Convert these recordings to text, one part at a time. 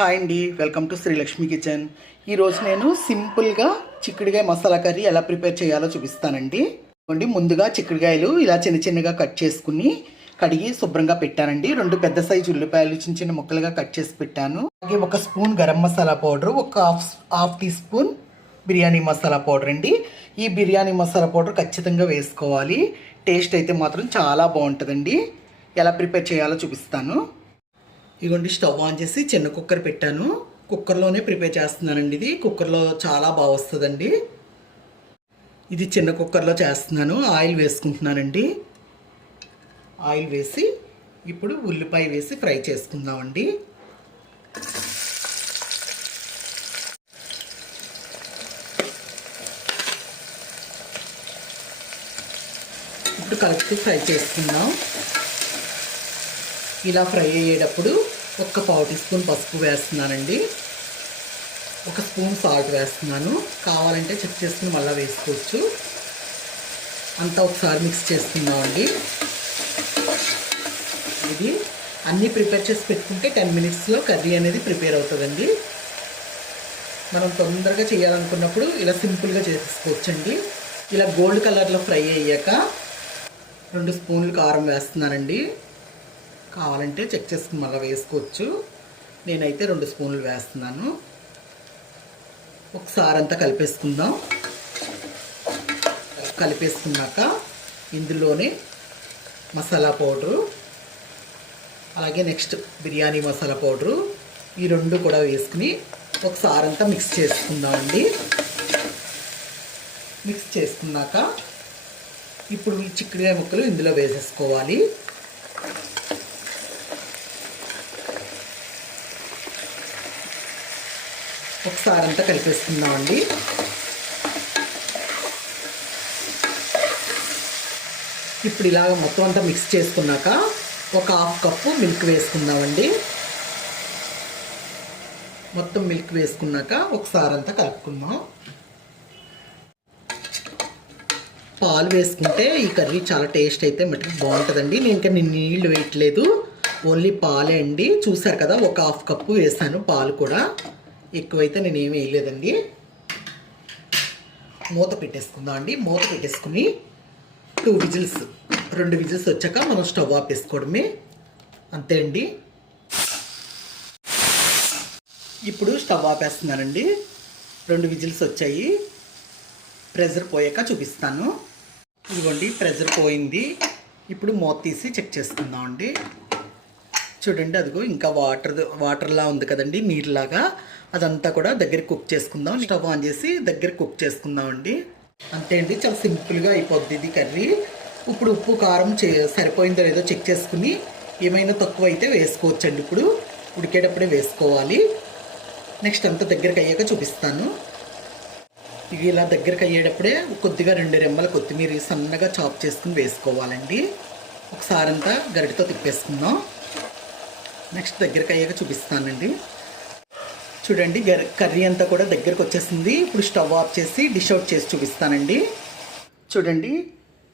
Hi అండి welcome to Srilakshmi kitchen. ఈరోజు నేను సింపుల్గా చిక్కుడుగాయ మసాలా కర్రీ ఎలా ప్రిపేర్ చేయాలో చూపిస్తానండి. ఇదిగోండి ముందుగా చిక్కుడుగాయలు ఇలా చిన్న చిన్నగా కట్ చేసుకుని కడిగి శుభ్రంగా పెట్టానండి. రెండు పెద్ద సైజు ఉల్లిపాయలు చిన్న చిన్న ముక్కలుగా కట్ చేసి పెట్టాను. అలాగే ఒక స్పూన్ గరం మసాలా పౌడర్ ఒక half half teaspoon biryani masala powder అండి. ఈ బిర్యానీ మసాలా పౌడర్ ఖచ్చితంగా వేసుకోవాలి. టేస్ట్ అయితే మాత్రం చాలా బాగుంటుందండి. ఎలా ప్రిపేర్ చేయాలో చూపిస్తాను. ఇగోండి స్టవ్ ఆన్ చేసి చిన్న కుక్కర్ పెట్టాను. కుక్కర్లోనే ప్రిపేర్ చేస్తున్నానండి ఇది. కుక్కర్లో చాలా బాగా వస్తుందండి. ఇది చిన్న కుక్కర్లో చేస్తున్నాను. ఆయిల్ వేసుకుంటున్నానండి. ఆయిల్ వేసి ఇప్పుడు ఉల్లిపాయ వేసి ఫ్రై చేసుకుందామండి. ఇప్పుడు కలుపుతూ ఫ్రై చేసుకుందాం. ఇలా ఫ్రై అయ్యేటప్పుడు ఒక్క పావు టీ స్పూన్ పసుపు వేస్తున్నానండి. ఒక స్పూన్ సాల్ట్ వేస్తున్నాను. కావాలంటే చెక్ చేసుకుని మళ్ళీ వేసుకోవచ్చు. అంతా ఒకసారి మిక్స్ చేసుకుందామండి. ఇది అన్నీ ప్రిపేర్ చేసి పెట్టుకుంటే టెన్ మినిట్స్లో కర్రీ అనేది ప్రిపేర్ అవుతుందండి. మనం తొందరగా చేయాలనుకున్నప్పుడు ఇలా సింపుల్గా చేసుకోవచ్చండి ఇలా గోల్డ్ కలర్లో ఫ్రై అయ్యాక రెండు స్పూన్లు కారం వేస్తున్నానండి. కావాలంటే చెక్ చేసుకుని మళ్ళీ వేసుకోవచ్చు. నేనైతే రెండు స్పూన్లు వేస్తున్నాను. ఒకసారి అంతా కలిపేసుకుందాం. కలిపేసుకున్నాక ఇందులోనే మసాలా పౌడరు అలాగే నెక్స్ట్ బిర్యానీ మసాలా పౌడరు ఈ రెండు కూడా వేసుకుని ఒకసారి అంతా మిక్స్ చేసుకుందామండి. మిక్స్ చేసుకున్నాక ఇప్పుడు ఈ చిక్కుడుకాయ ముక్కలు ఇందులో వేసేసుకోవాలి. ఒకసారి అంతా కలిపేసుకుందామండి. ఇప్పుడు ఇలాగ మొత్తం అంతా మిక్స్ చేసుకున్నాక ఒక హాఫ్ కప్పు మిల్క్ వేసుకుందామండి. మొత్తం మిల్క్ వేసుకున్నాక ఒకసారి అంతా కలుపుకుందాం. పాలు వేసుకుంటే ఈ కర్రీ చాలా టేస్ట్ అయితే మటుకు బాగుంటుందండి. నేను ఇంకా నేను నీళ్ళు వేయట్లేదు. ఓన్లీ పాలే అండి. చూసారు కదా ఒక హాఫ్ కప్పు వేసాను పాలు కూడా. ఎక్కువైతే నేను ఏమి వేయలేదండి. మూత పెట్టేసుకుందాం అండి. మూత పెట్టేసుకుని టూ విజిల్స్ రెండు విజిల్స్ వచ్చాక మనం స్టవ్ ఆపేసుకోవడమే అంతే అండి. ఇప్పుడు స్టవ్ ఆపేస్తున్నానండి రెండు విజిల్స్ వచ్చాయి. ప్రెజర్ పోయాక చూపిస్తాను. ఇదిగోండి ప్రెజర్ పోయింది. ఇప్పుడు మూత తీసి చెక్ చేసుకుందాం అండి. చూడండి అదిగో ఇంకా వాటర్ వాటర్లా ఉంది కదండి నీరులాగా. అదంతా కూడా దగ్గర కుక్ చేసుకుందాం. స్టవ్ ఆన్ చేసి దగ్గర కుక్ చేసుకుందాం అండి. అంతే అండి చాలా సింపుల్గా అయిపోద్ది ఇది కర్రీ. ఇప్పుడు ఉప్పు కారం చే సరిపోయిందో లేదో చెక్ చేసుకుని ఏమైనా తక్కువ అయితే వేసుకోవచ్చండి ఇప్పుడు. ఉడికేటప్పుడే వేసుకోవాలి. నెక్స్ట్ అంతా దగ్గరికి అయ్యాక చూపిస్తాను. ఇవి ఇలా దగ్గరికి అయ్యేటప్పుడే కొద్దిగా రెండు రెమ్మల కొత్తిమీర సన్నగా చాప్ చేసుకుని వేసుకోవాలండి. ఒకసారి అంతా గరిటతో తిప్పేసుకుందాం. నెక్స్ట్ దగ్గరికి అయ్యాక చూపిస్తానండి. చూడండి కర్రీ అంతా కూడా దగ్గరకు వచ్చేసింది. ఇప్పుడు స్టవ్ ఆఫ్ చేసి డిష్ అవుట్ చేసి చూపిస్తానండి. చూడండి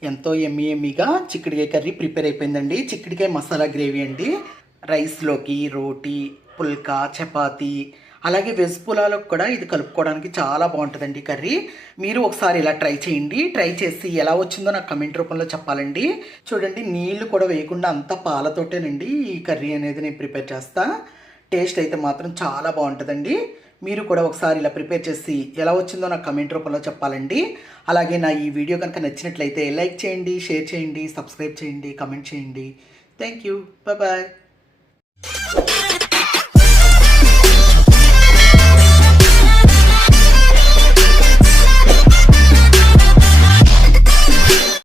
ఎంతో ఎమ్మి ఎమ్మిగా చిక్కుడుకాయ కర్రీ ప్రిపేర్ అయిపోయిందండి. చిక్కుడుకాయ మసాలా గ్రేవీ అండి. రైస్లోకి రోటీ పుల్కా చపాతీ అలాగే వెజ్ పులాలకు కూడా ఇది కలుపుకోవడానికి చాలా బాగుంటుందండి కర్రీ. మీరు ఒకసారి ఇలా ట్రై చేయండి. ట్రై చేసి ఎలా వచ్చిందో నాకు కమెంట్ రూపంలో చెప్పాలండి. చూడండి నీళ్ళు కూడా వేయకుండా అంతా పాలతోటేనండి ఈ కర్రీ అనేది నేను ప్రిపేర్ చేస్తా. టేస్ట్ అయితే మాత్రం చాలా బాగుంటుందండి. మీరు కూడా ఒకసారి ఇలా ప్రిపేర్ చేసి ఎలా వచ్చిందో నాకు కమెంట్ రూపంలో చెప్పాలండి. అలాగే నా ఈ వీడియో కనుక నచ్చినట్లయితే లైక్ చేయండి షేర్ చేయండి సబ్స్క్రైబ్ చేయండి కమెంట్ చేయండి. Thank you. బాయ్.